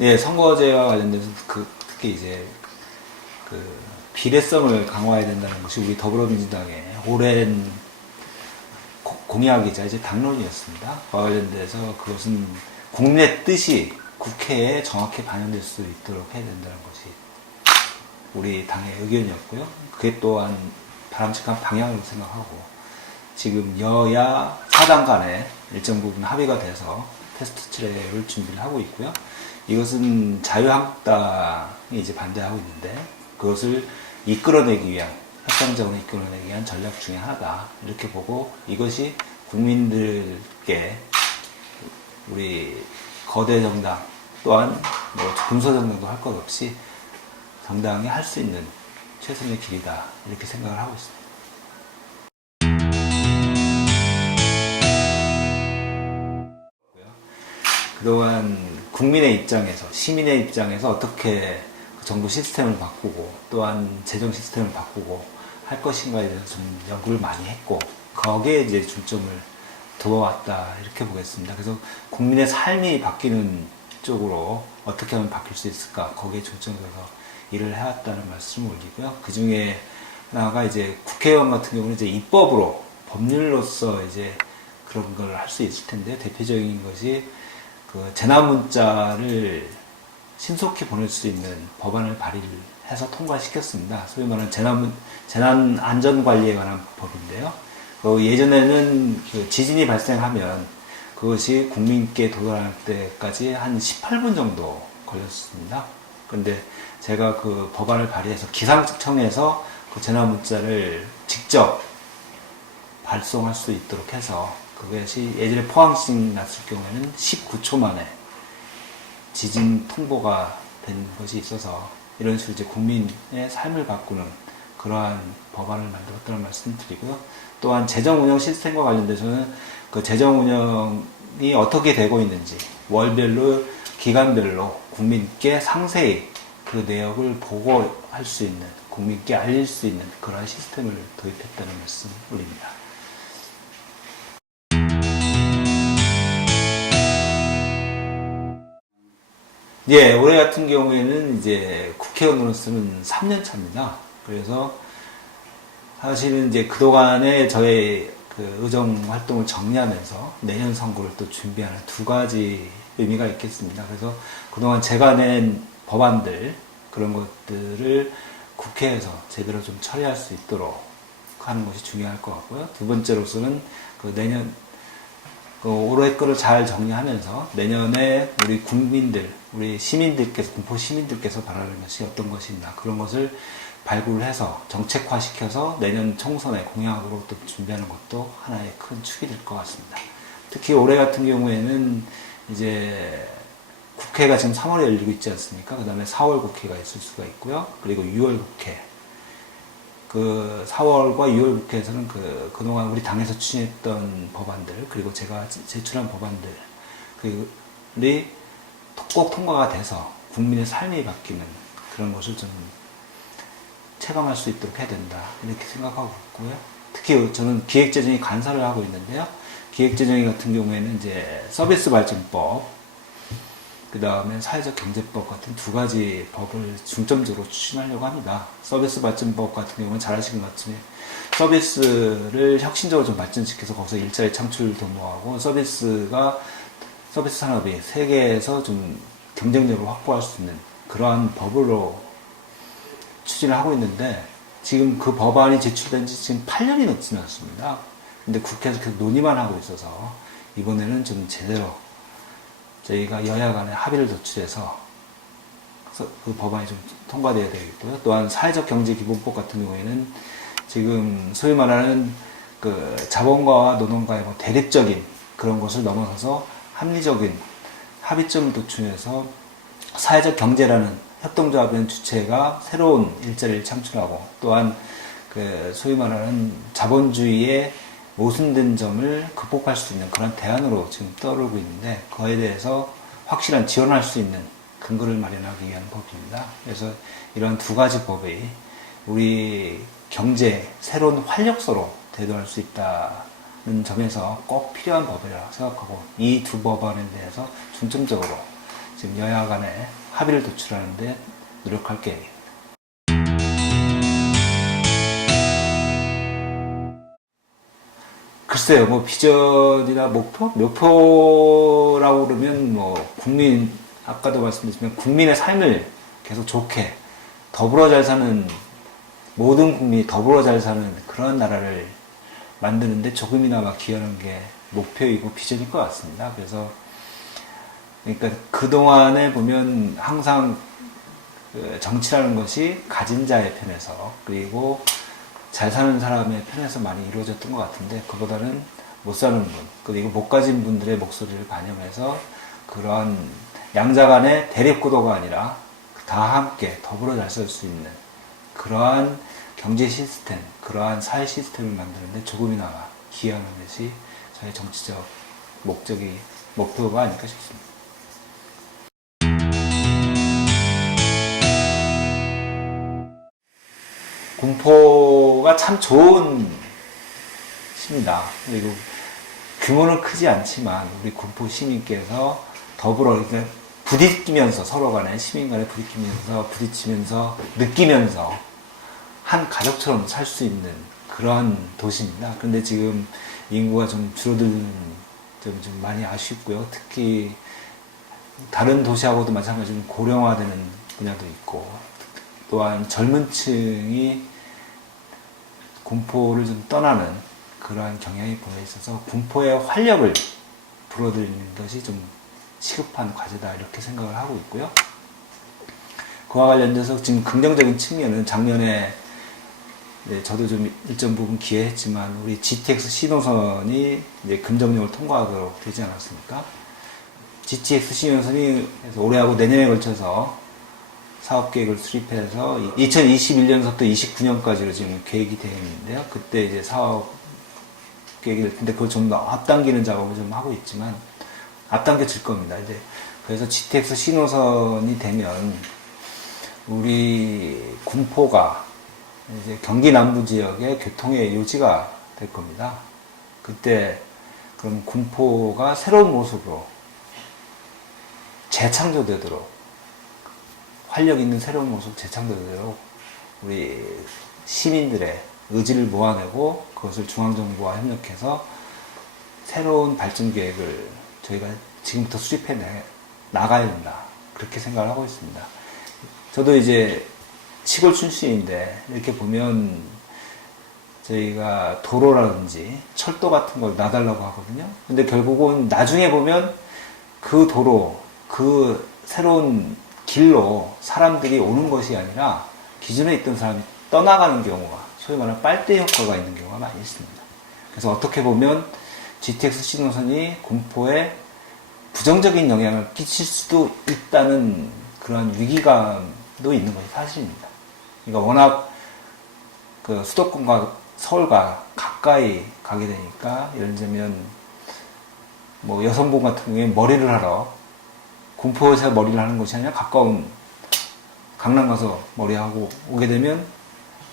네, 선거제와 관련돼서 특히 이제 그 비례성을 강화해야 된다는 것이 우리 더불어민주당의 오랜 공약이자 이제 당론이었습니다. 그와 관련돼서 그것은 국민의 뜻이 국회에 정확히 반영될 수 있도록 해야 된다는 것이 우리 당의 의견이었고요. 그게 또한 바람직한 방향으로 생각하고 지금 여야 사당 간에 일정 부분 합의가 돼서 테스트 트랙을 준비를 하고 있고요. 이것은 자유한국당이 이제 반대하고 있는데 그것을 이끌어내기 위한 협상적으로 이끌어내기 위한 전략 중에 하나다 이렇게 보고 이것이 국민들께 우리 거대 정당 또한 뭐 군소정당도 할 것 없이 정당이 할 수 있는 최선의 길이다 이렇게 생각을 하고 있습니다. 그동안 국민의 입장에서 시민의 입장에서 어떻게 정부 시스템을 바꾸고 또한 재정 시스템을 바꾸고 할 것인가에 대해서 좀 연구를 많이 했고 거기에 이제 중점을 두어왔다 이렇게 보겠습니다. 그래서 국민의 삶이 바뀌는 쪽으로 어떻게 하면 바뀔 수 있을까 거기에 중점을 둬서 일을 해왔다는 말씀을 올리고요. 그 중에 하나가 이제 국회의원 같은 경우는 이제 입법으로 법률로서 이제 그런 걸 할 수 있을 텐데 대표적인 것이 그 재난 문자를 신속히 보낼 수 있는 법안을 발의를 해서 통과시켰습니다. 소위 말하는 재난 안전 관리에 관한 법인데요. 예전에는 그 지진이 발생하면 그것이 국민께 도달할 때까지 한 18분 정도 걸렸습니다. 그런데 제가 그 법안을 발의해서 기상청에서 그 재난 문자를 직접 발송할 수 있도록 해서 그것이 예전에 포항시 났을 경우에는 19초 만에 지진 통보가 된 것이 있어서 이런 식으로 이제 국민의 삶을 바꾸는 그러한 법안을 만들었다는 말씀 드리고요. 또한 재정 운영 시스템과 관련돼서는 그 재정 운영이 어떻게 되고 있는지 월별로 기간별로 국민께 상세히 그 내역을 보고할 수 있는 국민께 알릴 수 있는 그러한 시스템을 도입했다는 말씀 올립니다. 예, 올해 같은 경우에는 이제 국회의원으로서는 3년 차입니다. 그래서 사실은 이제 그동안에 저의 그 의정 활동을 정리하면서 내년 선거를 또 준비하는 두 가지 의미가 있겠습니다. 그래서 그동안 제가 낸 법안들, 그런 것들을 국회에서 제대로 좀 처리할 수 있도록 하는 것이 중요할 것 같고요. 두 번째로서는 그 내년, 올해 거를 잘 정리하면서 내년에 우리 국민들, 우리 시민들께서, 공포 시민들께서 바라는 것이 어떤 것이 있나 그런 것을 발굴을 해서 정책화시켜서 내년 총선의 공약으로 또 준비하는 것도 하나의 큰 축이 될 것 같습니다. 특히 올해 같은 경우에는 이제 국회가 지금 3월에 열리고 있지 않습니까? 그 다음에 4월 국회가 있을 수가 있고요. 그리고 6월 국회. 그 4월과 6월 국회에서는 그동안 우리 당에서 추진했던 법안들, 그리고 제가 제출한 법안들이 꼭 통과가 돼서 국민의 삶이 바뀌는 그런 것을 좀 체감할 수 있도록 해야 된다. 이렇게 생각하고 있고요. 특히 저는 기획재정위 간사를 하고 있는데요. 기획재정위 같은 경우에는 이제 서비스 발전법, 그 다음에 사회적 경제법 같은 두 가지 법을 중점적으로 추진하려고 합니다. 서비스 발전법 같은 경우는 잘 아시는 것 같지만 서비스를 혁신적으로 좀 발전시켜서 거기서 일자리 창출 도모하고 서비스 산업이 세계에서 좀 경쟁력을 확보할 수 있는 그러한 법으로 추진을 하고 있는데 지금 그 법안이 제출된 지 지금 8년이 넘지 않습니다. 근데 국회에서 계속 논의만 하고 있어서 이번에는 좀 제대로 저희가 여야 간에 합의를 도출해서 그 법안이 좀 통과되어야 되겠고요. 또한 사회적 경제 기본법 같은 경우에는 지금 소위 말하는 그 자본가와 노동가의 뭐 대립적인 그런 것을 넘어서서 합리적인 합의점을 도출해서 사회적 경제라는 협동조합이라는 주체가 새로운 일자리를 창출하고 또한 그 소위 말하는 자본주의의 모순된 점을 극복할 수 있는 그런 대안으로 지금 떠오르고 있는데 그거에 대해서 확실한 지원할 수 있는 근거를 마련하기 위한 법입니다. 그래서 이런 두 가지 법이 우리 경제의 새로운 활력소로 대두할 수 있다는 점에서 꼭 필요한 법이라고 생각하고 이 두 법안에 대해서 중점적으로 지금 여야 간에 합의를 도출하는데 노력할 계획입니다. 글쎄요, 뭐 비전이나 목표라고 그러면 뭐 아까도 말씀드렸지만 국민의 삶을 계속 좋게 더불어 잘 사는, 모든 국민이 더불어 잘 사는 그런 나라를 만드는데 조금이나마 기여하는 게 목표이고 비전일 것 같습니다. 그래서 그러니까 그동안에 보면 항상 정치라는 것이 가진 자의 편에서, 그리고 잘 사는 사람의 편에서 많이 이루어졌던 것 같은데, 그보다는 못 사는 분, 그리고 못 가진 분들의 목소리를 반영해서 그러한 양자 간의 대립구도가 아니라 다 함께 더불어 잘 살 수 있는 그러한 경제 시스템, 그러한 사회 시스템을 만드는데 조금이나마 기여하는 것이 저의 정치적 목표가 아닐까 싶습니다. 군포가 참 좋은 시입니다. 그리고 규모는 크지 않지만 우리 군포 시민께서 더불어 부딪히면서, 서로 간에 시민 간에 부딪히면서 느끼면서 한 가족처럼 살 수 있는 그런 도시입니다. 그런데 지금 인구가 좀 줄어드는 점이 좀 많이 아쉽고요. 특히 다른 도시하고도 마찬가지로 고령화되는 분야도 있고, 또한 젊은 층이 군포를 좀 떠나는 그러한 경향이 보여 있어서 군포의 활력을 불어들이는 것이 좀 시급한 과제다, 이렇게 생각을 하고 있고요. 그와 관련돼서 지금 긍정적인 측면은 작년에 저도 좀 일정 부분 기여했지만 우리 GTX 신호선이 이제 금정령을 통과하도록 되지 않았습니까? GTX 신호선이 올해하고 내년에 걸쳐서 사업 계획을 수립해서 2021년부터 29년까지로 지금 계획이 되어 있는데요. 그때 이제 사업 계획을, 근데 그걸 좀 더 앞당기는 작업을 좀 하고 있지만 앞당겨질 겁니다. 이제 그래서 GTX 신호선이 되면 우리 군포가 이제 경기 남부 지역의 교통의 요지가 될 겁니다. 그때 그럼 군포가 새로운 모습으로 재창조되도록, 활력 있는 새로운 모습 재창조되도록 우리 시민들의 의지를 모아내고 그것을 중앙정부와 협력해서 새로운 발전 계획을 저희가 지금부터 수립해 나가야 된다, 그렇게 생각을 하고 있습니다. 저도 이제 시골 출신인데 이렇게 보면 저희가 도로라든지 철도 같은 걸 놔달라고 하거든요. 근데 결국은 나중에 보면 그 도로, 그 새로운 길로 사람들이 오는 것이 아니라 기존에 있던 사람이 떠나가는 경우가, 소위 말하는 빨대 효과가 있는 경우가 많이 있습니다. 그래서 어떻게 보면 GTX 신호선이 군포에 부정적인 영향을 끼칠 수도 있다는 그런 위기감도 있는 것이 사실입니다. 그러니까 워낙 그 수도권과 서울과 가까이 가게 되니까, 예를 들면 뭐 여성분 같은 경우에 머리를 하러 군포에서 머리를 하는 것이 아니라 가까운 강남 가서 머리하고 오게 되면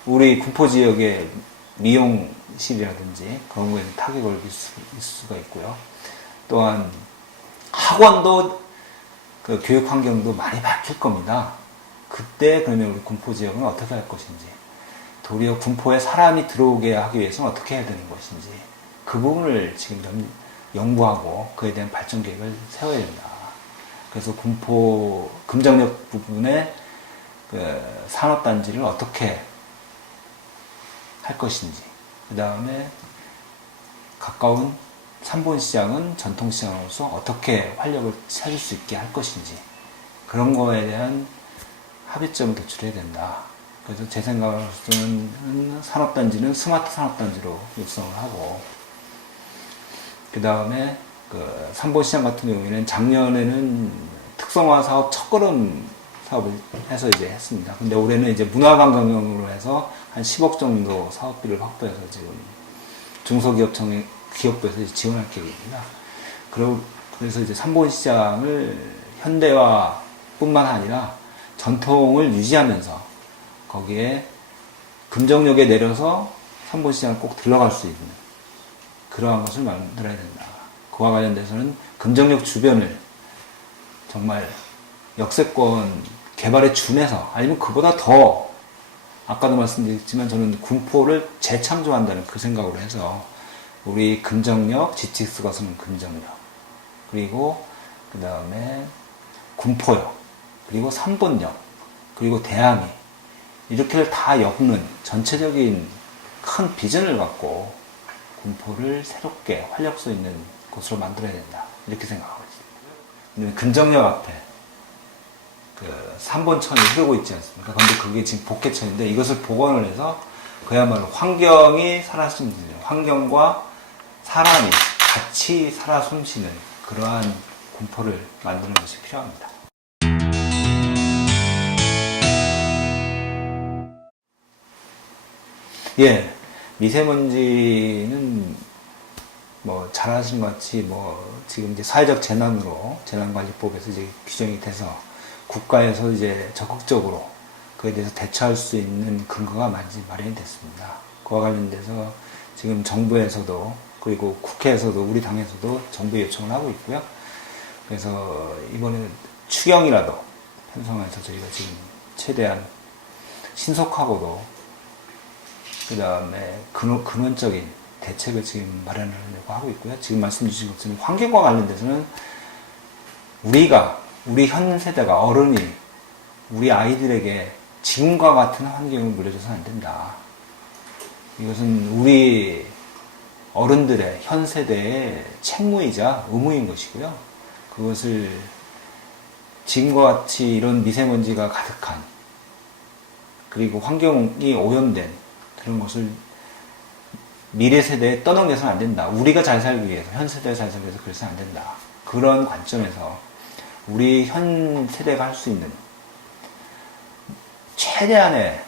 우리 군포 지역의 미용실이라든지 그런 거에 타격을 있을 수가 있고요. 또한 학원도, 그 교육 환경도 많이 바뀔 겁니다. 그때 그러면 우리 군포 지역은 어떻게 할 것인지, 도리어 군포에 사람이 들어오게 하기 위해서는 어떻게 해야 되는 것인지, 그 부분을 지금 연구하고 그에 대한 발전 계획을 세워야 된다. 그래서 군포 금정역 부분에 그 산업단지를 어떻게 할 것인지, 그 다음에 가까운 삼본시장은 전통시장으로서 어떻게 활력을 찾을 수 있게 할 것인지, 그런 거에 대한 합의점을 도출해야 된다. 그래서 제 생각으로는 산업단지는 스마트 산업단지로 육성을 하고, 그 다음에 그 삼본시장 같은 경우에는 작년에는 특성화 사업 첫걸음 사업을 해서 이제 했습니다. 근데 올해는 이제 문화관광용으로 해서 한 10억 정도 사업비를 확보해서 지금 중소기업부에서 이제 지원할 계획입니다. 그래서 이제 삼본시장을 현대화뿐만 아니라 전통을 유지하면서 거기에 금정역에 내려서 삼본시장을 꼭 들러갈 수 있는 그러한 것을 만들어야 된다. 그와 관련돼서는 금정역 주변을 정말 역세권 개발에 준해서 아니면 그보다 더 아까도 말씀드렸지만 저는 군포를 재창조한다는 그 생각으로 해서 우리 금정역, GTX 가서는 금정역, 그리고 그 다음에 군포역, 그리고 3번역, 그리고 대항해 이렇게를 다 엮는 전체적인 큰 비전을 갖고 군포를 새롭게 활력소 있는 곳으로 만들어야 된다 이렇게 생각하고 있습니다. 금정역 앞에 그 3번천이 흐르고 있지 않습니까? 근데 그게 지금 복개천인데 이것을 복원을 해서 그야말로 환경이 살아 숨쉬는, 환경과 사람이 같이 살아 숨쉬는 그러한 군포를 만드는 것이 필요합니다. 예, 미세먼지는 뭐 잘 아시는 것 같이 뭐 지금 이제 사회적 재난으로 재난관리법에서 이제 규정이 돼서 국가에서 이제 적극적으로 그에 대해서 대처할 수 있는 근거가 많이 마련이 됐습니다. 그와 관련돼서 지금 정부에서도 그리고 국회에서도 우리 당에서도 정부에 요청을 하고 있고요. 그래서 이번에 추경이라도 편성해서 저희가 지금 최대한 신속하고도 그 다음에 근원적인 대책을 지금 마련하려고 하고 있고요. 지금 말씀 주신 것처럼 환경과 관련돼서는 우리 현 세대가 어른이 우리 아이들에게 지금과 같은 환경을 물려줘서는 안 된다. 이것은 우리 어른들의 현 세대의 책무이자 의무인 것이고요. 그것을 지금과 같이 이런 미세먼지가 가득한 그리고 환경이 오염된 그런 것을 미래 세대에 떠넘겨서는 안 된다. 우리가 잘 살기 위해서, 현 세대가 잘 살기 위해서 그래서는 안 된다. 그런 관점에서 우리 현 세대가 할 수 있는 최대한의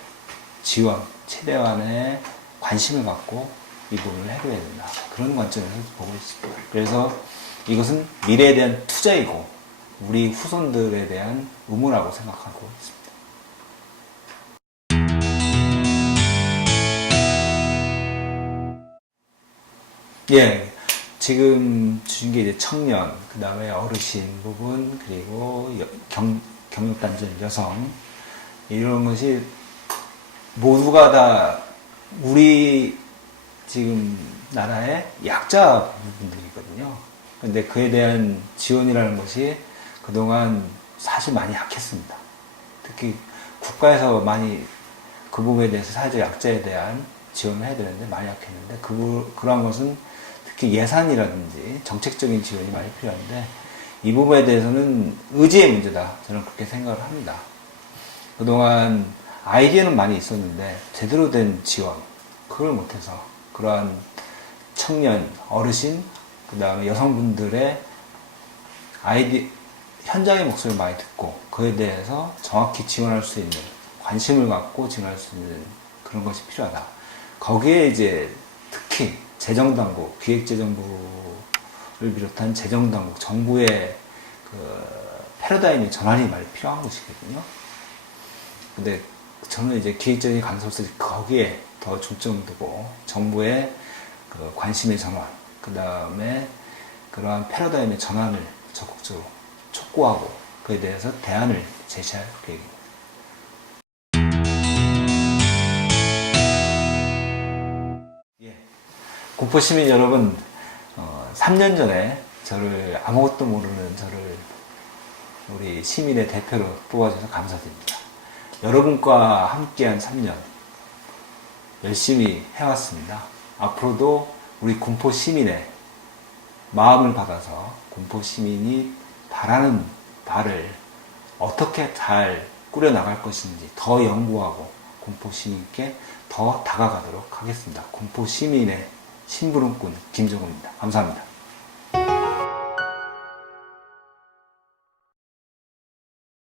지원, 최대한의 관심을 갖고 이 부분을 해결해야 된다. 그런 관점에서 보고 있습니다. 그래서 이것은 미래에 대한 투자이고 우리 후손들에 대한 의무라고 생각하고 있습니다. 예, 지금 주신 게 이제 청년, 그 다음에 어르신 부분, 그리고 경력단절 여성, 이런 것이 모두가 다 우리 지금 나라의 약자 부분들이거든요. 근데 그에 대한 지원이라는 것이 그동안 사실 많이 약했습니다. 특히 국가에서 많이 그 부분에 대해서 사회적 약자에 대한 지원을 해야 되는데 많이 약했는데 그러한 것은 특히 예산이라든지 정책적인 지원이 많이 필요한데 이 부분에 대해서는 의지의 문제다. 저는 그렇게 생각을 합니다. 그동안 아이디어는 많이 있었는데 제대로 된 지원, 그걸 못해서 그러한 청년, 어르신, 그 다음에 여성분들의 현장의 목소리를 많이 듣고 그에 대해서 정확히 지원할 수 있는, 관심을 갖고 지원할 수 있는 그런 것이 필요하다. 거기에 이제 특히 재정당국, 기획재정부를 비롯한 재정당국, 정부의 그 패러다임의 전환이 많이 필요한 것이거든요. 근데 저는 이제 기획적인 간섭에서 거기에 더 중점을 두고 정부의 그 관심의 전환, 그 다음에 그러한 패러다임의 전환을 적극적으로 촉구하고 그에 대해서 대안을 제시할 계획입니다. 군포 시민 여러분, 3년 전에 저를 아무것도 모르는 저를 우리 시민의 대표로 뽑아주셔서 감사드립니다. 여러분과 함께한 3년 열심히 해왔습니다. 앞으로도 우리 군포 시민의 마음을 받아서 군포 시민이 바라는 바를 어떻게 잘 꾸려나갈 것인지 더 연구하고 군포 시민께 더 다가가도록 하겠습니다. 군포 시민의 심부름꾼 김종우입니다. 감사합니다.